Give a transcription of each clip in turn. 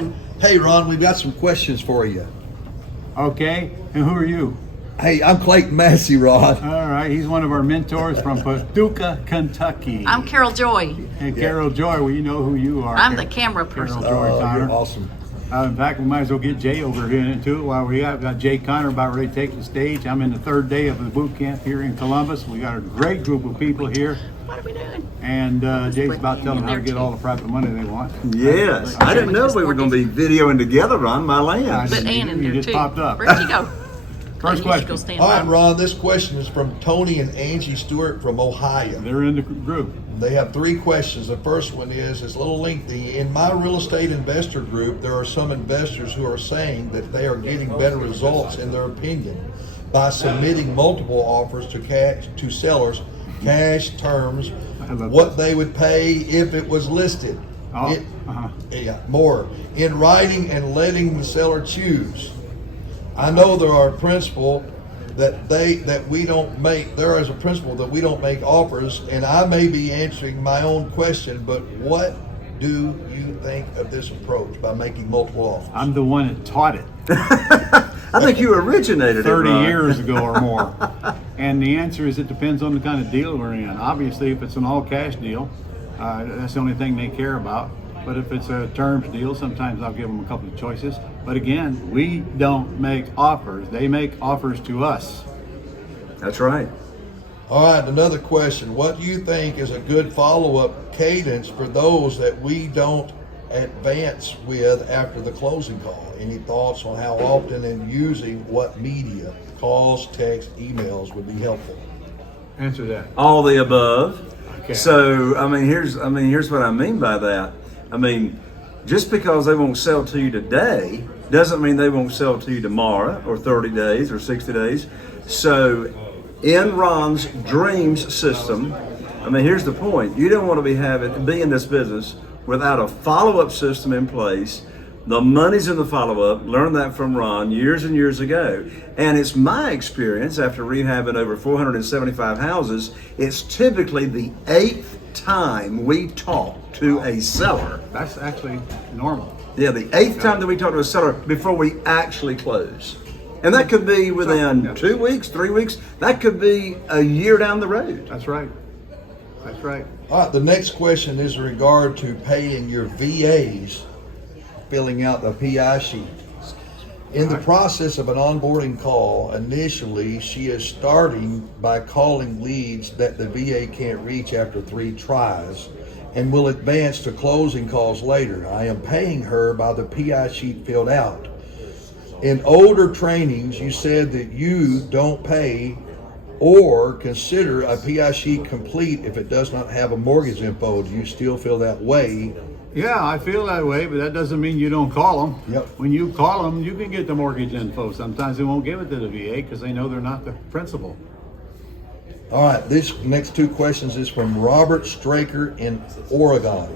doing? Hey, Ron, we've got some questions for you. Okay, and who are you? Hey, I'm Clayton Massey, Ron. All right, he's one of our mentors from Paducah, Kentucky. I'm Carol Joy. Hey, Carol Joy, well, you know who you are. I'm the camera person. Carol Joy Connor. You're awesome. In fact, we might as well get Jay over here into it while we got Jay Connor about ready to take the stage. I'm in the third day of the boot camp here in Columbus. We got a great group of people here. What are we doing? And Jay's about to tell them how to get all the private money they want. Yes, I didn't know we were going to be videoing together on my land. But Ann in You there just too. popped up. Where'd you go? First You should go question. stand All by. right, Ron, this question is from Tony and Angie Stewart from Ohio. They're in the group. They have 3 questions. The first one is, it's a little lengthy. In my real estate investor group, there are some investors who are saying that they are getting better results, in their opinion, by submitting multiple offers to sellers, cash terms, what they would pay if it was listed. More in writing and letting the seller choose. I know there are a principle that we don't make. There is a principle that we don't make offers, and I may be answering my own question, but what do you think of this approach by making multiple offers? I'm the one that taught it I think you originated 30 it, Ron. years ago or more. And the answer is it depends on the kind of deal we're in. Obviously, if it's an all-cash deal, that's the only thing they care about. But if it's a terms deal, sometimes I'll give them a couple of choices. But again, we don't make offers. They make offers to us. That's right. All right, another question. What do you think is a good follow-up cadence for those that we don't advance with after the closing call? Any thoughts on how often and using what media, calls, text, emails would be helpful? Answer that. All the above. Okay. So, here's what I mean by that. Just because they won't sell to you today doesn't mean they won't sell to you tomorrow or 30 days or 60 days. So in Ron's dreams system, here's the point. You don't want to be in this business without a follow-up system in place. The money's in the follow-up. Learned that from Ron years and years ago. And it's my experience after rehabbing over 475 houses, it's typically the 8th time we talk to a seller. That's actually normal. Yeah, the 8th time that we talk to a seller before we actually close. And that could be within 2 weeks, 3 weeks. That could be a year down the road. That's right. That's right. All right, the next question is in regard to paying your VAs, filling out the PI sheet. In the process of an onboarding call, initially she is starting by calling leads that the VA can't reach after 3 tries and will advance to closing calls later. I am paying her by the PI sheet filled out. In older trainings, you said that you don't pay or consider a PI sheet complete if it does not have a mortgage info. Do you still feel that way? Yeah, I feel that way, but that doesn't mean you don't call them. Yep. When you call them, you can get the mortgage info. Sometimes they won't give it to the VA because they know they're not the principal. All right, this next 2 questions is from Robert Straker in Oregon.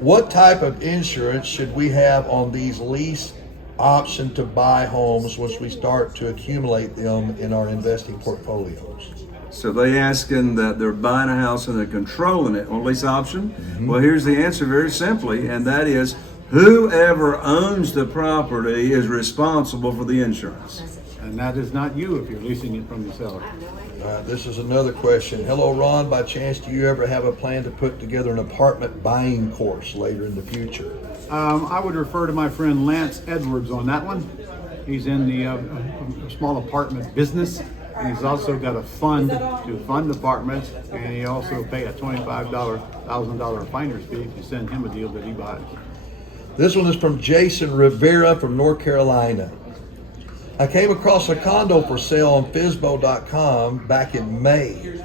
What type of insurance should we have on these lease option to buy homes once we start to accumulate them in our investing portfolios? So they asking that they're buying a house and they're controlling it on lease option? Well, here's the answer very simply, and that is whoever owns the property is responsible for the insurance. And that is not you if you're leasing it from the seller. This is another question. Hello, Ron. By chance, do you ever have a plan to put together an apartment buying course later in the future? I would refer to my friend Lance Edwards on that one. He's in the small apartment business. And he's also got a fund to fund apartments, and he also pay a $25,000 finder's fee if you send him a deal that he buys. This one is from Jason Rivera from North Carolina. I came across a condo for sale on Fizbo.com back in May.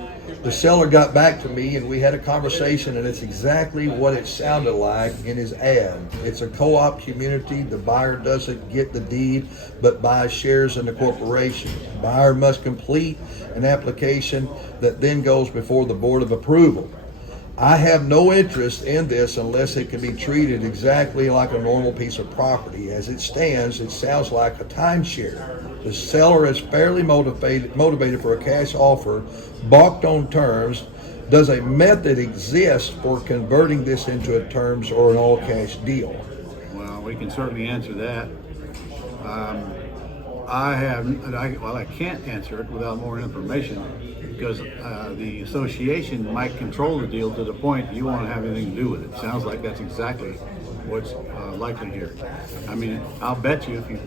The seller got back to me and we had a conversation, and it's exactly what it sounded like in his ad. It's a co-op community. The buyer doesn't get the deed but buys shares in the corporation. The buyer must complete an application that then goes before the board of approval. I have no interest in this unless it can be treated exactly like a normal piece of property. As it stands, it sounds like a timeshare. The seller is fairly motivated for a cash offer, balked on terms. Does a method exist for converting this into a terms or an all-cash deal? Well, We can certainly answer that. I can't answer it without more information because the association might control the deal to the point you won't have anything to do with it. Sounds like that's exactly what's likely here. I mean, I'll bet you if you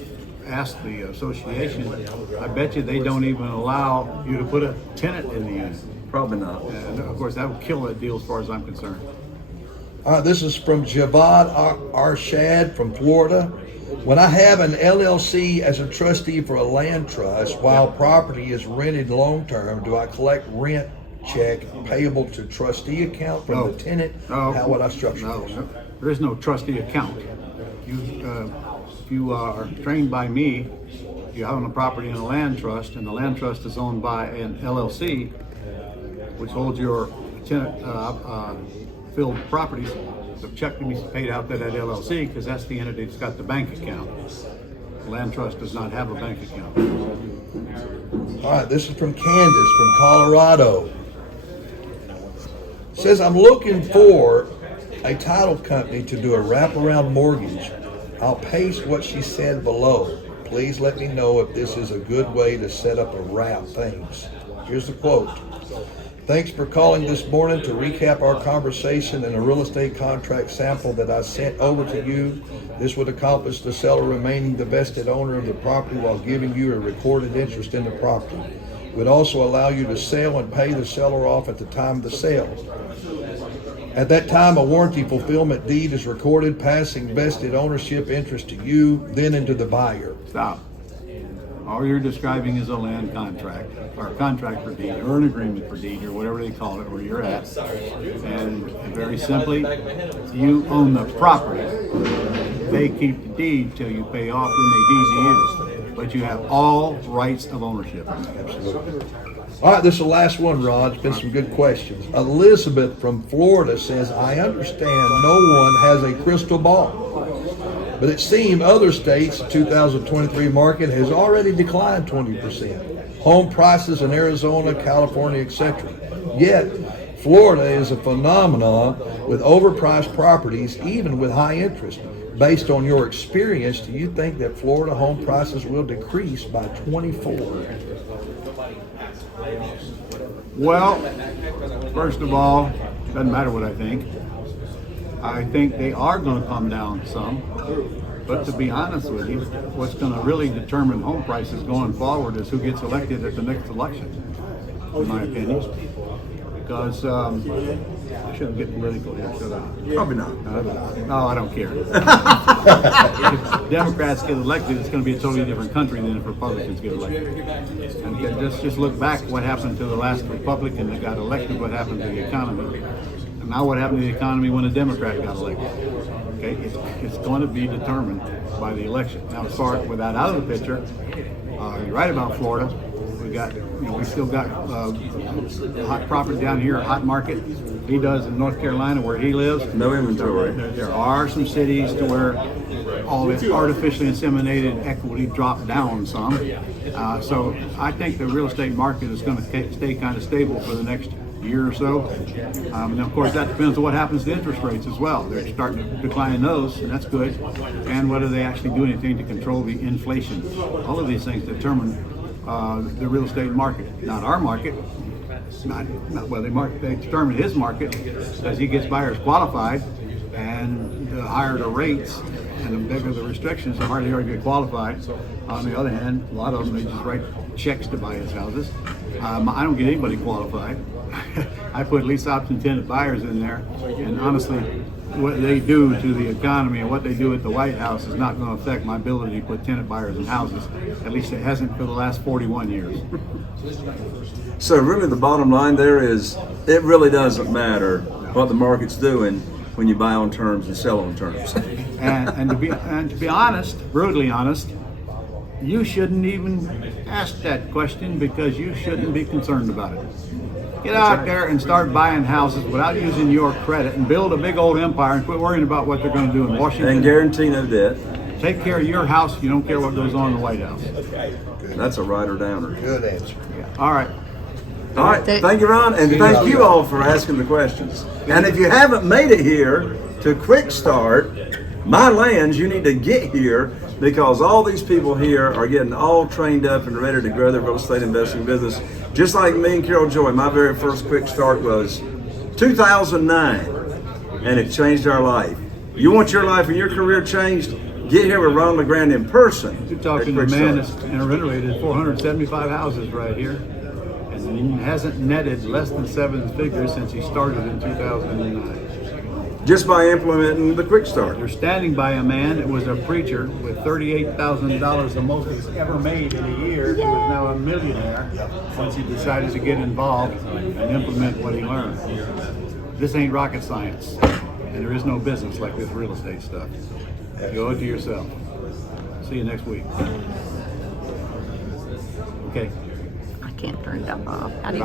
ask the association, I bet you they don't even allow you to put a tenant in the unit. Probably not. And of course, that would kill that deal as far as I'm concerned. All right, this is from Javad Arshad from Florida. When I have an LLC as a trustee for a land trust while property is rented long-term, do I collect rent check payable to trustee account from the tenant? No. How would I structure this? No, there is no trustee account. If you are trained by me, you own a property in a land trust, and the land trust is owned by an LLC, which holds your tenant filled properties. The check can be paid out to that LLC because that's the entity that's got the bank account. The land trust does not have a bank account. All right, this is from Candice from Colorado. Says, I'm looking for a title company to do a wraparound mortgage. I'll paste what she said below. Please let me know if this is a good way to set up a wrap. Thanks. Here's the quote. Thanks for calling this morning to recap our conversation and a real estate contract sample that I sent over to you. This would accomplish the seller remaining the vested owner of the property while giving you a recorded interest in the property. It would also allow you to sell and pay the seller off at the time of the sale. At that time, a warranty fulfillment deed is recorded, passing vested ownership interest to you, then into the buyer. Stop. All you're describing is a land contract, or a contract for deed, or an agreement for deed, or whatever they call it, where you're at. And very simply, you own the property. They keep the deed till you pay off, then they deed to you. But you have all rights of ownership. Absolutely. All right, this is the last one, Rod. It's been some good questions. Elizabeth from Florida says, I understand no one has a crystal ball, but it seems other states' 2023 market has already declined 20%. Home prices in Arizona, California, etc. Yet, Florida is a phenomenon with overpriced properties, even with high interest. Based on your experience, do you think that Florida home prices will decrease by 24? Well, first of all, doesn't matter what I think. I think they are going to come down some. But to be honest with you, what's going to really determine home prices going forward is who gets elected at the next election, in my opinion. Because I shouldn't get political here, should I? Probably not. No, I don't care. If Democrats get elected, it's going to be a totally different country than if Republicans get elected. And just look back what happened to the last Republican that got elected, what happened to the economy. And now what happened to the economy when a Democrat got elected. Okay, it's going to be determined by the election. Now, as far with that out of the picture, you're right about Florida. We still got hot property down here, hot market. He does in North Carolina where he lives. No inventory. There are some cities to where all this artificially inseminated equity dropped down some. So I think the real estate market is going to stay kind of stable for the next year or so. And of course that depends on what happens to interest rates as well. They're starting to decline those, and that's good. And whether they actually do anything to control the inflation. All of these things determine the real estate market, not our market. They determine his market as he gets buyers qualified, and the higher the rates and the bigger the restrictions, the harder they are to get qualified. On the other hand, a lot of them, they just write checks to buy his houses. I don't get anybody qualified. I put lease option tenant buyers in there, and honestly, what they do to the economy and what they do at the White House is not going to affect my ability to put tenant buyers in houses. At least it hasn't for the last 41 years. So really the bottom line there is it really doesn't matter what the market's doing when you buy on terms and sell on terms. And to be honest, brutally honest, you shouldn't even ask that question because you shouldn't be concerned about it. Get out there and start buying houses without using your credit and build a big old empire and quit worrying about what they're going to do in Washington. And guarantee no debt. Take care of your house. You don't care what goes on in the White House. That's a right or downer. Good answer. Yeah. All right. All right. Thank you, Ron. And thank you all for asking the questions. And if you haven't made it here to Quick Start, my lands, you need to get here because all these people here are getting all trained up and ready to grow their real estate investing business. Just like me and Carol Joy, my very first quick start was 2009, and it changed our life. You want your life and your career changed? Get here with Ron Legrand in person. You're talking to a man that's renovated 475 houses right here, and he hasn't netted less than 7 figures since he started in 2009. Just by implementing the quick start. You're standing by a man that was a preacher with $38,000, the most he's ever made in a year. He was now a millionaire once he decided to get involved and implement what he learned. This ain't rocket science, and there is no business like this real estate stuff. You owe it to yourself. See you next week. Okay. I can't turn that off. How do you